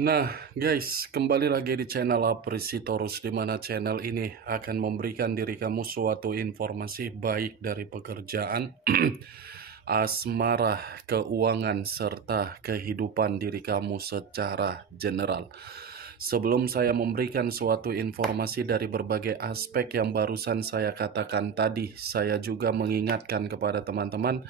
Nah, guys, kembali lagi di channel Apresitorus, di mana channel ini akan memberikan diri kamu suatu informasi baik dari pekerjaan, asmara, keuangan, serta kehidupan diri kamu secara general. Sebelum saya memberikan suatu informasi dari berbagai aspek yang barusan saya katakan tadi, saya juga mengingatkan kepada teman-teman,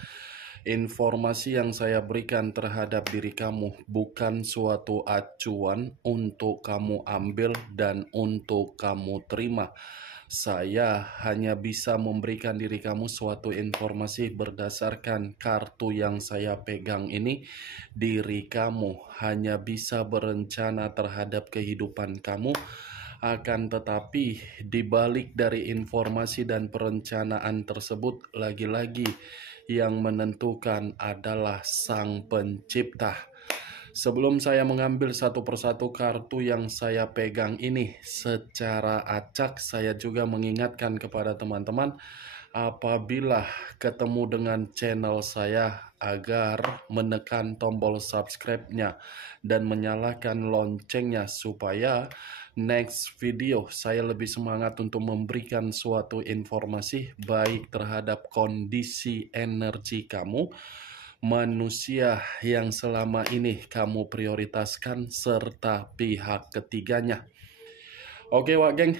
informasi yang saya berikan terhadap diri kamu bukan suatu acuan untuk kamu ambil dan untuk kamu terima. Saya hanya bisa memberikan diri kamu suatu informasi berdasarkan kartu yang saya pegang ini. Diri kamu hanya bisa berencana terhadap kehidupan kamu. Akan tetapi, dibalik dari informasi dan perencanaan tersebut, lagi-lagi yang menentukan adalah Sang Pencipta. Sebelum saya mengambil satu persatu kartu yang saya pegang ini secara acak, saya juga mengingatkan kepada teman-teman, apabila ketemu dengan channel saya, agar menekan tombol subscribe-nya dan menyalakan loncengnya supaya next video saya lebih semangat untuk memberikan suatu informasi baik terhadap kondisi energi kamu, manusia yang selama ini kamu prioritaskan, serta pihak ketiganya. Oke Wak Geng,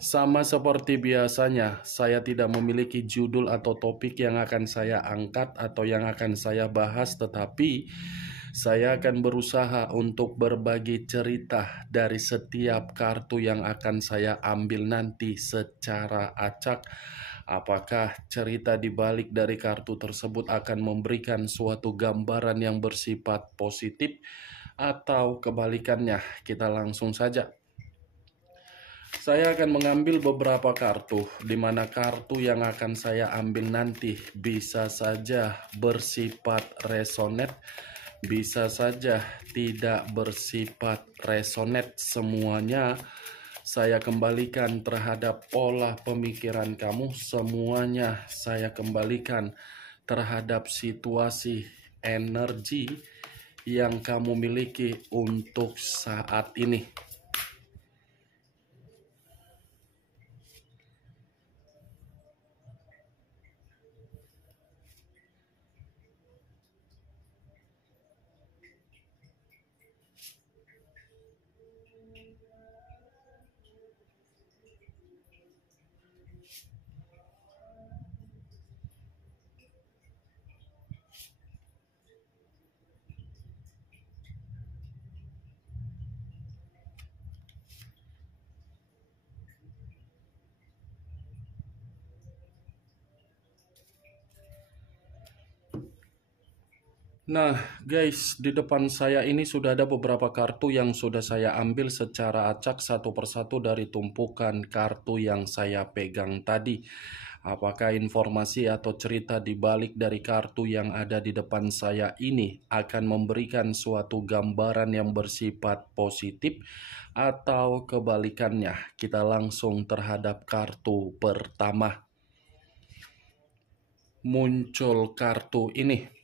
sama seperti biasanya, saya tidak memiliki judul atau topik yang akan saya angkat atau yang akan saya bahas, tetapi saya akan berusaha untuk berbagi cerita dari setiap kartu yang akan saya ambil nanti secara acak. Apakah cerita di balik dari kartu tersebut akan memberikan suatu gambaran yang bersifat positif atau kebalikannya? Kita langsung saja. Saya akan mengambil beberapa kartu, di mana kartu yang akan saya ambil nanti bisa saja bersifat resonate, bisa saja tidak bersifat resonate. Semuanya saya kembalikan terhadap pola pemikiran kamu, semuanya saya kembalikan terhadap situasi energi yang kamu miliki untuk saat ini. Nah guys, di depan saya ini sudah ada beberapa kartu yang sudah saya ambil secara acak satu persatu dari tumpukan kartu yang saya pegang tadi. Apakah informasi atau cerita di balik dari kartu yang ada di depan saya ini akan memberikan suatu gambaran yang bersifat positif atau kebalikannya? Kita langsung terhadap kartu pertama. Muncul kartu ini.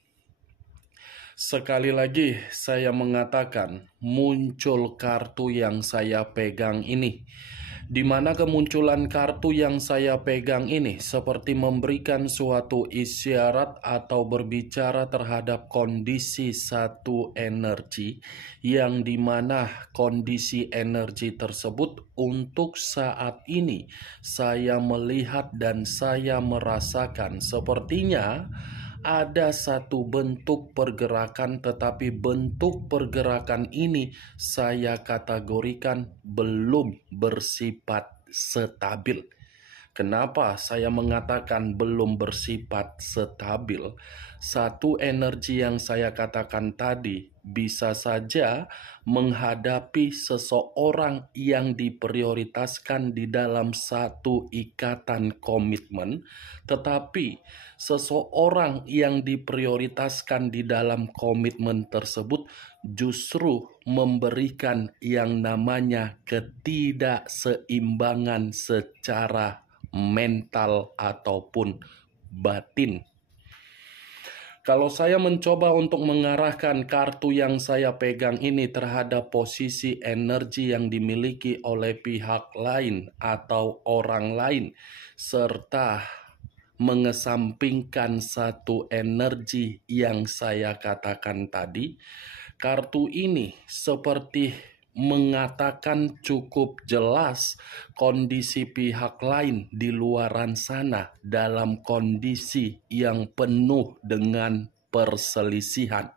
Sekali lagi saya mengatakan, muncul kartu yang saya pegang ini. Di mana kemunculan kartu yang saya pegang ini seperti memberikan suatu isyarat atau berbicara terhadap kondisi satu energi, yang dimana kondisi energi tersebut untuk saat ini saya melihat dan saya merasakan sepertinya ada satu bentuk pergerakan, tetapi bentuk pergerakan ini saya kategorikan belum bersifat stabil. Kenapa saya mengatakan belum bersifat stabil? Satu energi yang saya katakan tadi bisa saja menghadapi seseorang yang diprioritaskan di dalam satu ikatan komitmen, tetapi seseorang yang diprioritaskan di dalam komitmen tersebut justru memberikan yang namanya ketidakseimbangan secara mental ataupun batin. Kalau saya mencoba untuk mengarahkan kartu yang saya pegang ini terhadap posisi energi yang dimiliki oleh pihak lain atau orang lain, serta mengesampingkan satu energi yang saya katakan tadi, kartu ini seperti mengatakan cukup jelas kondisi pihak lain di luaran sana dalam kondisi yang penuh dengan perselisihan,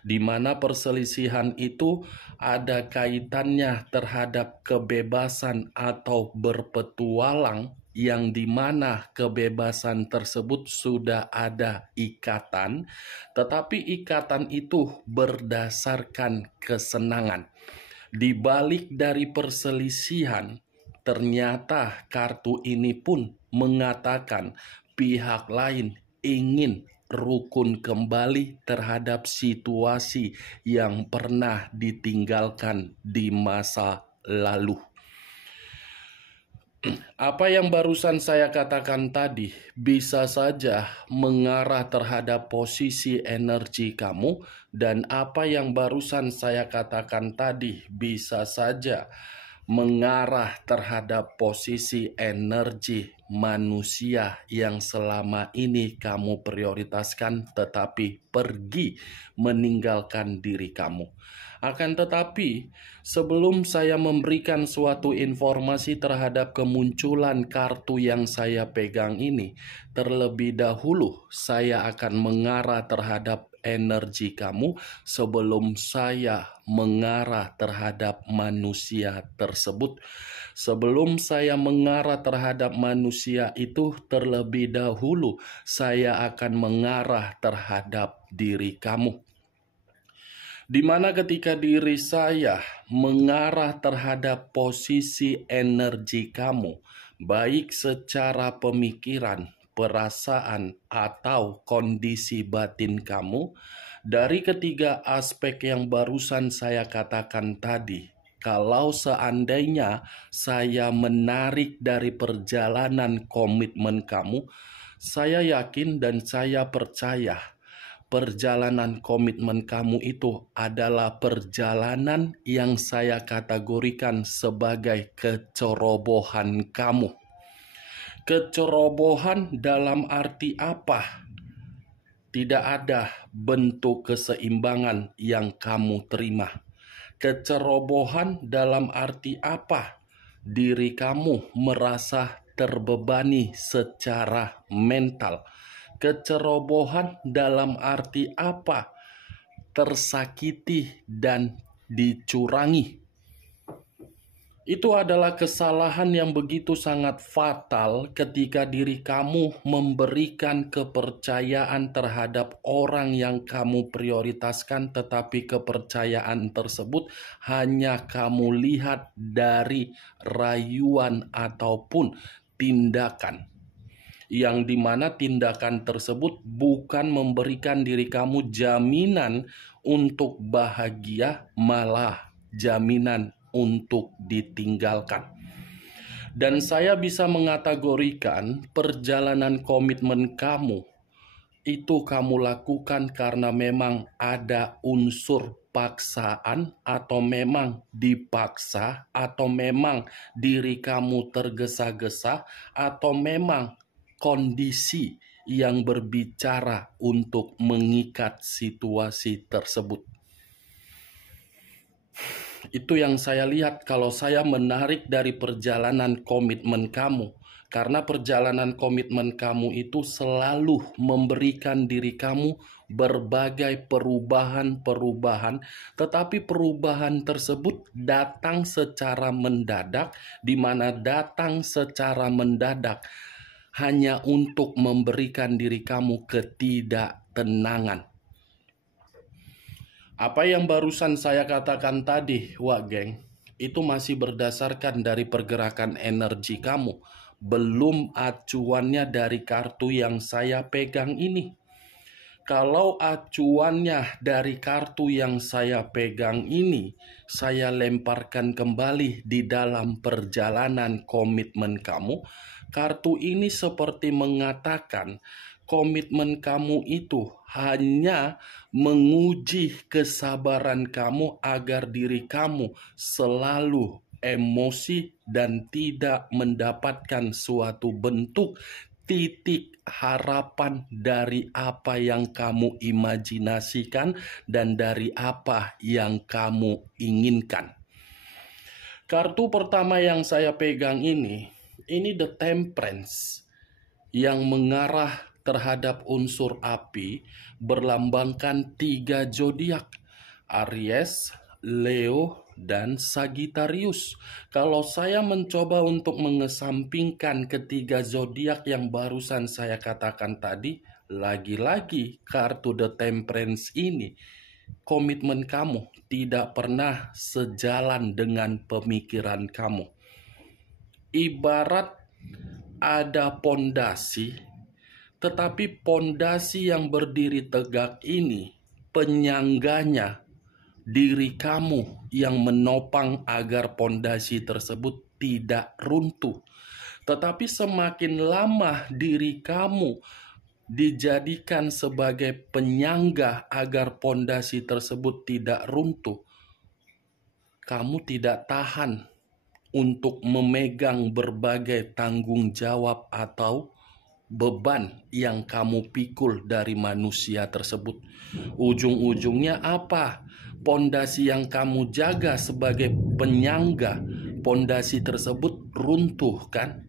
di mana perselisihan itu ada kaitannya terhadap kebebasan atau berpetualang, yang dimana kebebasan tersebut sudah ada ikatan, tetapi ikatan itu berdasarkan kesenangan. Di balik dari perselisihan, ternyata kartu ini pun mengatakan pihak lain ingin rukun kembali terhadap situasi yang pernah ditinggalkan di masa lalu. Apa yang barusan saya katakan tadi bisa saja mengarah terhadap posisi energi kamu, dan apa yang barusan saya katakan tadi bisa saja mengarah terhadap posisi energi manusia yang selama ini kamu prioritaskan tetapi pergi meninggalkan diri kamu. Akan tetapi, sebelum saya memberikan suatu informasi terhadap kemunculan kartu yang saya pegang ini, terlebih dahulu saya akan mengarah terhadap energi kamu sebelum saya mengarah terhadap manusia tersebut. Sebelum saya mengarah terhadap manusia itu, terlebih dahulu saya akan mengarah terhadap diri kamu. Di mana ketika diri saya mengarah terhadap posisi energi kamu, baik secara pemikiran, perasaan, atau kondisi batin kamu, dari ketiga aspek yang barusan saya katakan tadi, kalau seandainya saya menarik dari perjalanan komitmen kamu, saya yakin dan saya percaya perjalanan komitmen kamu itu adalah perjalanan yang saya kategorikan sebagai kecerobohan kamu. Kecerobohan dalam arti apa? Tidak ada bentuk keseimbangan yang kamu terima. Kecerobohan dalam arti apa? Diri kamu merasa terbebani secara mental. Kecerobohan dalam arti apa? Tersakiti dan dicurangi. Itu adalah kesalahan yang begitu sangat fatal ketika diri kamu memberikan kepercayaan terhadap orang yang kamu prioritaskan, tetapi kepercayaan tersebut hanya kamu lihat dari rayuan ataupun tindakan, yang dimana tindakan tersebut bukan memberikan diri kamu jaminan untuk bahagia, malah jaminan untuk ditinggalkan. Dan saya bisa mengategorikan perjalanan komitmen kamu itu kamu lakukan karena memang ada unsur paksaan, atau memang dipaksa, atau memang diri kamu tergesa-gesa, atau memang kondisi yang berbicara untuk mengikat situasi tersebut. Itu yang saya lihat kalau saya menarik dari perjalanan komitmen kamu. Karena perjalanan komitmen kamu itu selalu memberikan diri kamu berbagai perubahan-perubahan, tetapi perubahan tersebut datang secara mendadak, di mana datang secara mendadak hanya untuk memberikan diri kamu ketidaktenangan. Apa yang barusan saya katakan tadi, Wak Geng, itu masih berdasarkan dari pergerakan energi kamu, belum acuannya dari kartu yang saya pegang ini. Kalau acuannya dari kartu yang saya pegang ini, saya lemparkan kembali di dalam perjalanan komitmen kamu, Kartu ini seperti mengatakan komitmen kamu itu hanya menguji kesabaran kamu agar diri kamu selalu emosi dan tidak mendapatkan suatu bentuk titik harapan dari apa yang kamu imajinasikan dan dari apa yang kamu inginkan. Kartu pertama yang saya pegang ini The Temperance yang mengarah terhadap unsur api, berlambangkan 3 zodiak, Aries, Leo, dan Sagittarius. Kalau saya mencoba untuk mengesampingkan ketiga zodiak yang barusan saya katakan tadi, lagi-lagi kartu The Temperance ini, komitmen kamu tidak pernah sejalan dengan pemikiran kamu. Ibarat ada pondasi, tetapi pondasi yang berdiri tegak ini, penyangganya diri kamu yang menopang agar pondasi tersebut tidak runtuh. Tetapi semakin lama diri kamu dijadikan sebagai penyangga agar pondasi tersebut tidak runtuh, kamu tidak tahan untuk memegang berbagai tanggung jawab atau beban yang kamu pikul dari manusia tersebut. Ujung-ujungnya apa? Pondasi yang kamu jaga sebagai penyangga, pondasi tersebut runtuh, kan?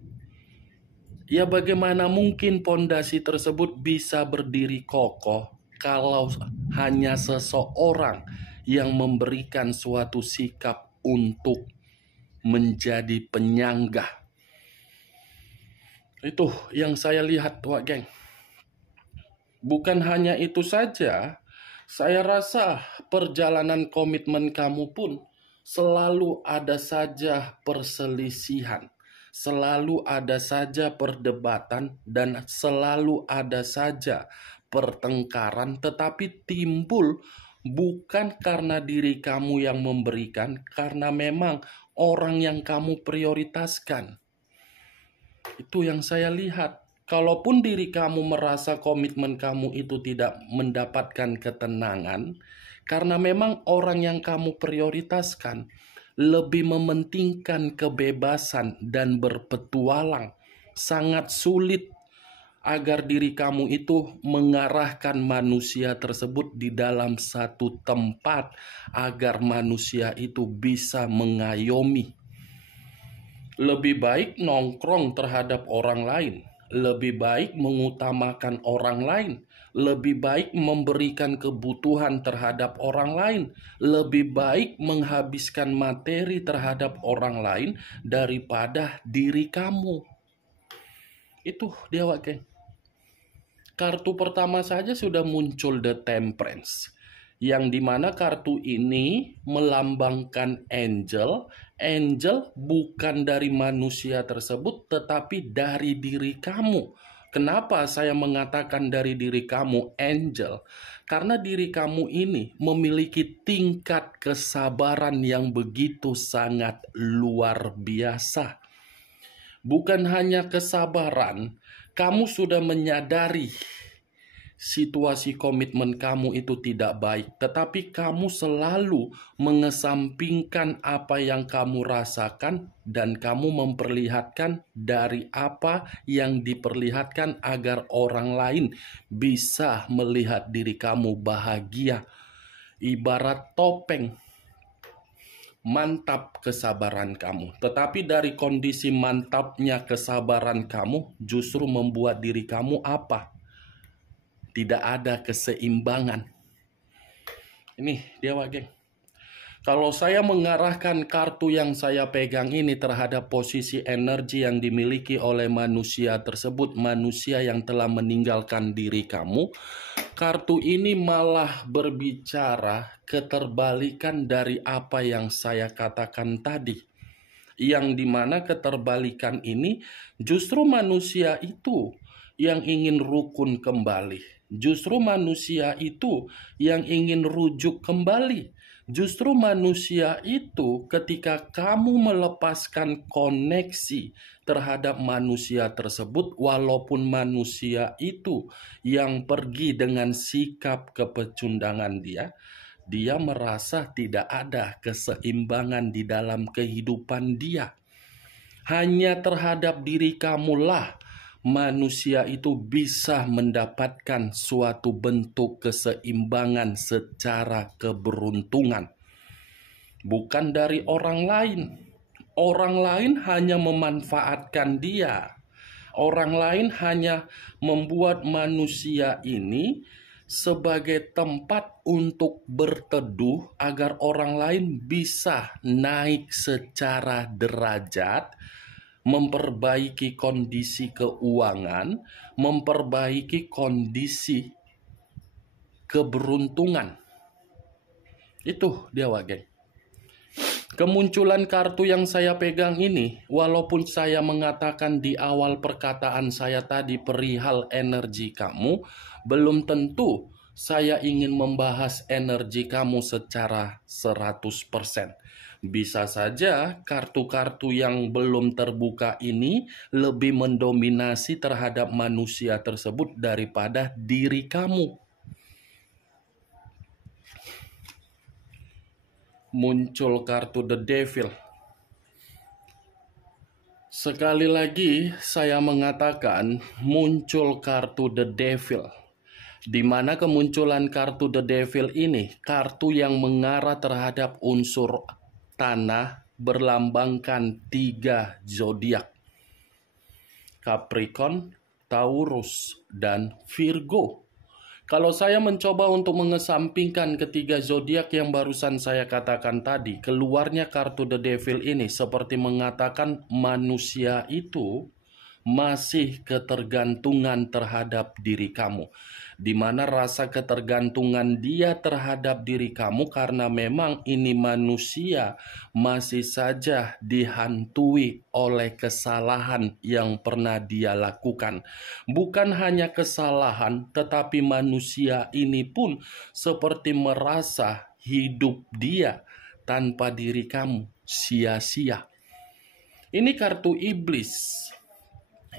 Ya, bagaimana mungkin pondasi tersebut bisa berdiri kokoh kalau hanya seseorang yang memberikan suatu sikap untuk menjadi penyangga. Itu yang saya lihat, Wak Geng. Bukan hanya itu saja, saya rasa perjalanan komitmen kamu pun selalu ada saja perselisihan, selalu ada saja perdebatan, dan selalu ada saja pertengkaran, tetapi timbul bukan karena diri kamu yang memberikan, karena memang orang yang kamu prioritaskan. Itu yang saya lihat. Kalaupun diri kamu merasa komitmen kamu itu tidak mendapatkan ketenangan, karena memang orang yang kamu prioritaskan lebih mementingkan kebebasan dan berpetualang. Sangat sulit agar diri kamu itu mengarahkan manusia tersebut di dalam satu tempat agar manusia itu bisa mengayomi. Lebih baik nongkrong terhadap orang lain, lebih baik mengutamakan orang lain, lebih baik memberikan kebutuhan terhadap orang lain, lebih baik menghabiskan materi terhadap orang lain daripada diri kamu. Itu dia, Wak Geng. Kartu pertama saja sudah muncul The Temperance, yang dimana kartu ini melambangkan angel. Angel bukan dari manusia tersebut, tetapi dari diri kamu. Kenapa saya mengatakan dari diri kamu angel? Karena diri kamu ini memiliki tingkat kesabaran yang begitu sangat luar biasa. Bukan hanya kesabaran, kamu sudah menyadari situasi komitmen kamu itu tidak baik, tetapi kamu selalu mengesampingkan apa yang kamu rasakan dan kamu memperlihatkan dari apa yang diperlihatkan agar orang lain bisa melihat diri kamu bahagia. Ibarat topeng, mantap kesabaran kamu, tetapi dari kondisi mantapnya kesabaran kamu justru membuat diri kamu apa? Tidak ada keseimbangan. Ini dia, Wak Geng. Kalau saya mengarahkan kartu yang saya pegang ini terhadap posisi energi yang dimiliki oleh manusia tersebut, manusia yang telah meninggalkan diri kamu, kartu ini malah berbicara keterbalikan dari apa yang saya katakan tadi. Yang dimana keterbalikan ini justru manusia itu yang ingin rukun kembali. Justru manusia itu yang ingin rujuk kembali. Justru manusia itu ketika kamu melepaskan koneksi terhadap manusia tersebut, walaupun manusia itu yang pergi dengan sikap kepecundangan dia merasa tidak ada keseimbangan di dalam kehidupan dia. Hanya terhadap diri kamulah manusia itu bisa mendapatkan suatu bentuk keseimbangan secara keberuntungan. Bukan dari orang lain. Orang lain hanya memanfaatkan dia. Orang lain hanya membuat manusia ini sebagai tempat untuk berteduh agar orang lain bisa naik secara derajat, memperbaiki kondisi keuangan, memperbaiki kondisi keberuntungan. Itu dia, geng. Kemunculan kartu yang saya pegang ini, walaupun saya mengatakan di awal perkataan saya tadi perihal energi kamu, belum tentu saya ingin membahas energi kamu secara 100%. Bisa saja kartu-kartu yang belum terbuka ini lebih mendominasi terhadap manusia tersebut daripada diri kamu. Muncul kartu The Devil. Sekali lagi saya mengatakan muncul kartu The Devil. Di mana kemunculan kartu The Devil ini, kartu yang mengarah terhadap unsur tanah berlambangkan 3 zodiak. Capricorn, Taurus, dan Virgo. Kalau saya mencoba untuk mengesampingkan ketiga zodiak yang barusan saya katakan tadi, keluarnya kartu The Devil ini seperti mengatakan manusia itu masih ketergantungan terhadap diri kamu. Di mana rasa ketergantungan dia terhadap diri kamu karena memang ini manusia masih saja dihantui oleh kesalahan yang pernah dia lakukan. Bukan hanya kesalahan, tetapi manusia ini pun seperti merasa hidup dia tanpa diri kamu sia-sia. Ini kartu iblis.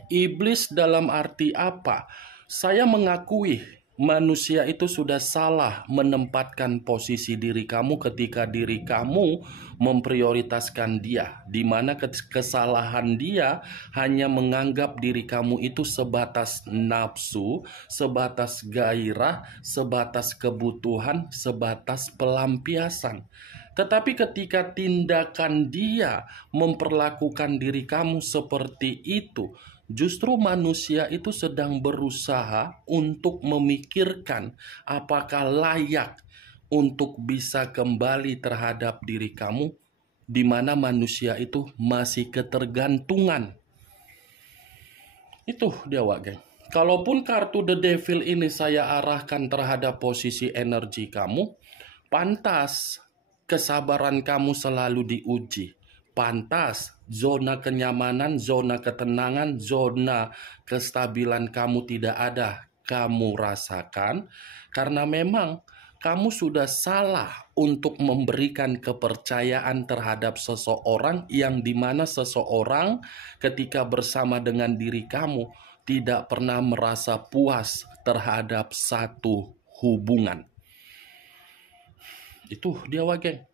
Iblis dalam arti apa? Saya mengakui manusia itu sudah salah menempatkan posisi diri kamu ketika diri kamu memprioritaskan dia, di mana kesalahan dia hanya menganggap diri kamu itu sebatas nafsu, sebatas gairah, sebatas kebutuhan, sebatas pelampiasan. Tetapi ketika tindakan dia memperlakukan diri kamu seperti itu, justru manusia itu sedang berusaha untuk memikirkan apakah layak untuk bisa kembali terhadap diri kamu, di mana manusia itu masih ketergantungan. Itu dia, geng. Kalaupun kartu The Devil ini saya arahkan terhadap posisi energi kamu, pantas kesabaran kamu selalu diuji. Pantas zona kenyamanan, zona ketenangan, zona kestabilan kamu tidak ada kamu rasakan, karena memang kamu sudah salah untuk memberikan kepercayaan terhadap seseorang yang dimana seseorang ketika bersama dengan diri kamu tidak pernah merasa puas terhadap satu hubungan. Itu dia, geng.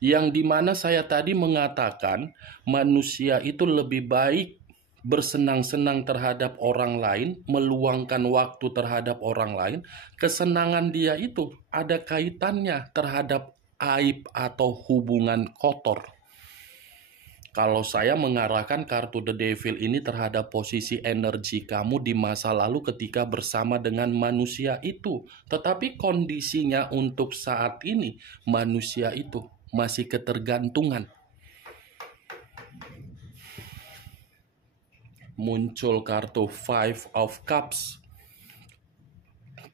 Yang dimana saya tadi mengatakan manusia itu lebih baik bersenang-senang terhadap orang lain, meluangkan waktu terhadap orang lain. Kesenangan dia itu ada kaitannya terhadap aib atau hubungan kotor. Kalau saya mengarahkan kartu The Devil ini terhadap posisi energi kamu di masa lalu ketika bersama dengan manusia itu. Tetapi kondisinya untuk saat ini, manusia itu masih ketergantungan. Muncul kartu Five of Cups.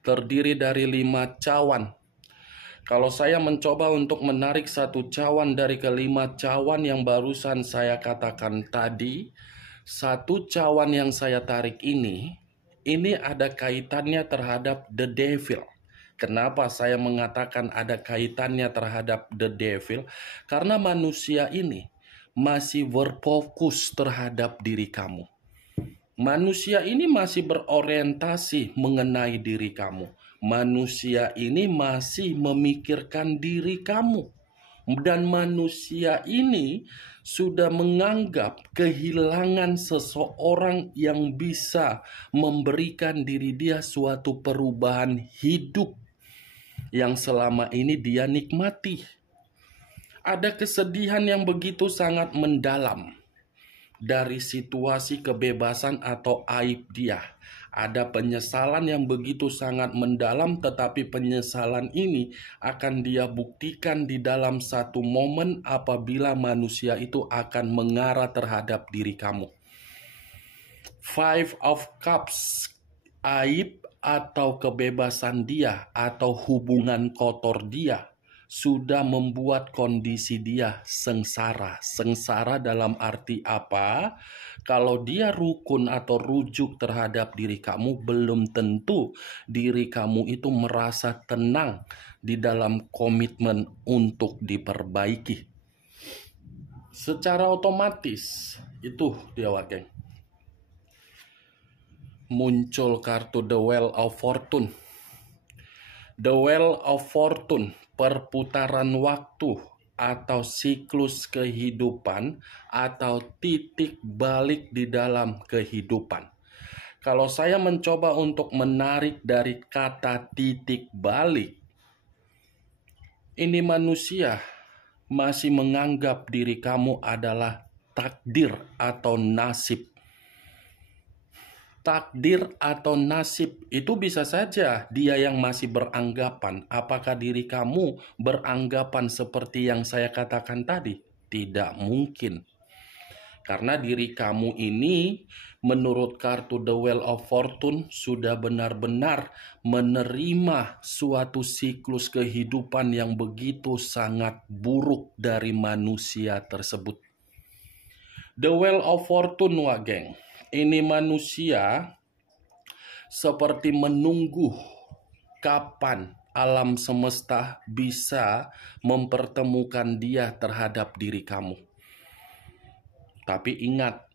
Terdiri dari 5 cawan. Kalau saya mencoba untuk menarik satu cawan dari kelima cawan yang barusan saya katakan tadi, satu cawan yang saya tarik ini ada kaitannya terhadap The Devil. Kenapa saya mengatakan ada kaitannya terhadap the devil? Karena manusia ini masih berfokus terhadap diri kamu. Manusia ini masih berorientasi mengenai diri kamu. Manusia ini masih memikirkan diri kamu. Dan manusia ini sudah menganggap kehilangan seseorang yang bisa memberikan diri dia suatu perubahan hidup yang selama ini dia nikmati. Ada kesedihan yang begitu sangat mendalam dari situasi kebebasan atau aib dia. Ada penyesalan yang begitu sangat mendalam, tetapi penyesalan ini akan dia buktikan di dalam satu momen apabila manusia itu akan mengarah terhadap diri kamu. Five of Cups, aib atau kebebasan dia atau hubungan kotor dia sudah membuat kondisi dia sengsara. Sengsara dalam arti apa? Kalau dia rukun atau rujuk terhadap diri kamu, belum tentu diri kamu itu merasa tenang di dalam komitmen untuk diperbaiki. Secara otomatis, itu dia geng. Muncul kartu The Wheel of Fortune. The Wheel of Fortune, perputaran waktu atau siklus kehidupan atau titik balik di dalam kehidupan. Kalau saya mencoba untuk menarik dari kata titik balik, ini manusia masih menganggap diri kamu adalah takdir atau nasib. Takdir atau nasib itu bisa saja dia yang masih beranggapan. Apakah diri kamu beranggapan seperti yang saya katakan tadi? Tidak mungkin. Karena diri kamu ini menurut kartu The Wheel of Fortune sudah benar-benar menerima suatu siklus kehidupan yang begitu sangat buruk dari manusia tersebut. The Wheel of Fortune, geng. Ini manusia seperti menunggu kapan alam semesta bisa mempertemukan dia terhadap diri kamu. Tapi ingat,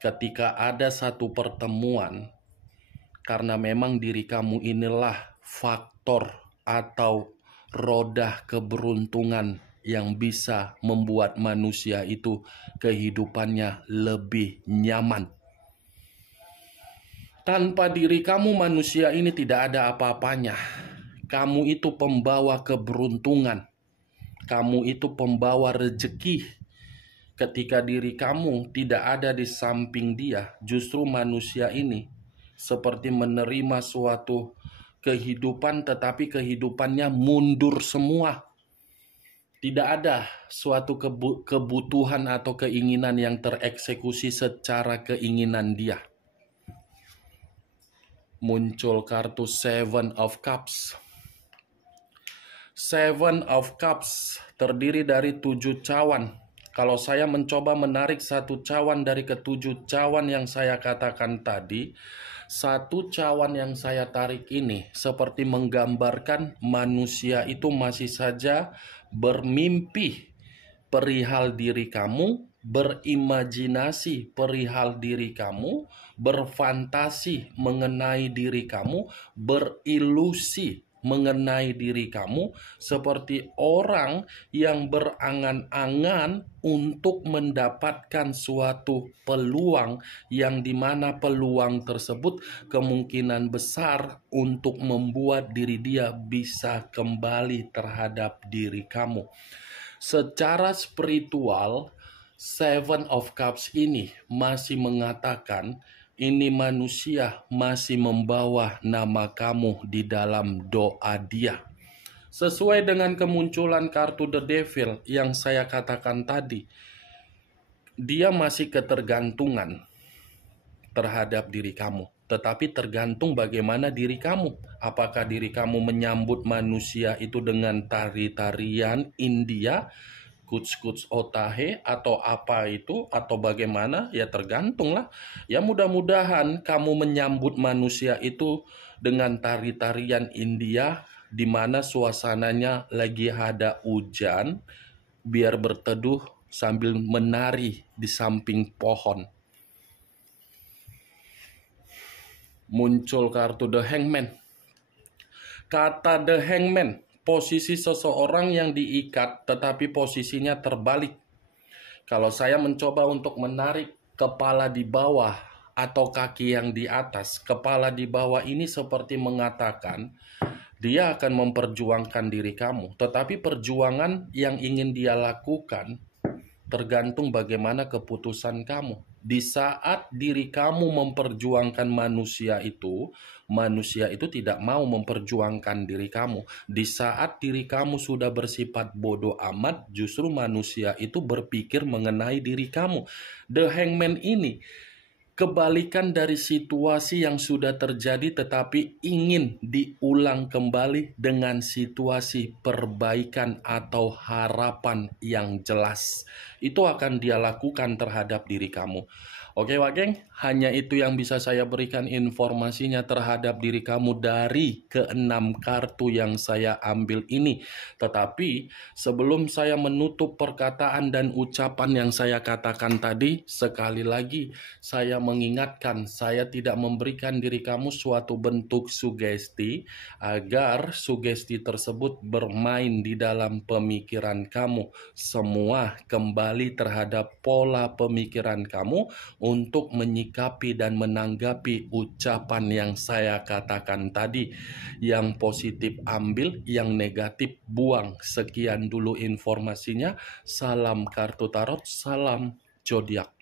ketika ada satu pertemuan, karena memang diri kamu inilah faktor atau roda keberuntungan yang bisa membuat manusia itu kehidupannya lebih nyaman. Tanpa diri kamu, manusia ini tidak ada apa-apanya. Kamu itu pembawa keberuntungan. Kamu itu pembawa rezeki. Ketika diri kamu tidak ada di samping dia, justru manusia ini seperti menerima suatu kehidupan, tetapi kehidupannya mundur semua. Tidak ada suatu kebutuhan atau keinginan yang tereksekusi secara keinginan dia. Muncul kartu Seven of Cups. Seven of Cups terdiri dari 7 cawan. Kalau saya mencoba menarik satu cawan dari ketujuh cawan yang saya katakan tadi, satu cawan yang saya tarik ini seperti menggambarkan manusia itu masih saja bermimpi perihal diri kamu, berimajinasi perihal diri kamu, berfantasi mengenai diri kamu, berilusi mengenai diri kamu, seperti orang yang berangan-angan untuk mendapatkan suatu peluang yang dimana peluang tersebut kemungkinan besar untuk membuat diri dia bisa kembali terhadap diri kamu. Secara spiritual, Seven of Cups ini masih mengatakan ini manusia masih membawa nama kamu di dalam doa dia. Sesuai dengan kemunculan kartu The Devil yang saya katakan tadi, dia masih ketergantungan terhadap diri kamu. Tetapi tergantung bagaimana diri kamu. Apakah diri kamu menyambut manusia itu dengan tari-tarian India, kuts-kuts otahe atau apa itu, atau bagaimana, ya tergantung lah. Ya mudah-mudahan kamu menyambut manusia itu dengan tari-tarian India, di mana suasananya lagi ada hujan, biar berteduh sambil menari di samping pohon. Muncul kartu The Hangman. Kata The Hangman, posisi seseorang yang diikat tetapi posisinya terbalik. Kalau saya mencoba untuk menarik kepala di bawah atau kaki yang di atas, kepala di bawah ini seperti mengatakan dia akan memperjuangkan diri kamu. Tetapi perjuangan yang ingin dia lakukan tergantung bagaimana keputusan kamu. Di saat diri kamu memperjuangkan manusia itu tidak mau memperjuangkan diri kamu. Di saat diri kamu sudah bersifat bodoh amat, justru manusia itu berpikir mengenai diri kamu. The Hangman ini kebalikan dari situasi yang sudah terjadi tetapi ingin diulang kembali dengan situasi perbaikan atau harapan yang jelas. Itu akan dia lakukan terhadap diri kamu. Oke Wak Geng, hanya itu yang bisa saya berikan informasinya terhadap diri kamu dari keenam kartu yang saya ambil ini. Tetapi sebelum saya menutup perkataan dan ucapan yang saya katakan tadi, sekali lagi saya mengingatkan, saya tidak memberikan diri kamu suatu bentuk sugesti agar sugesti tersebut bermain di dalam pemikiran kamu. Semua kembali terhadap pola pemikiran kamu untuk menyikapi dan menanggapi ucapan yang saya katakan tadi. Yang positif ambil, yang negatif buang. Sekian dulu informasinya. Salam kartu tarot, salam zodiak.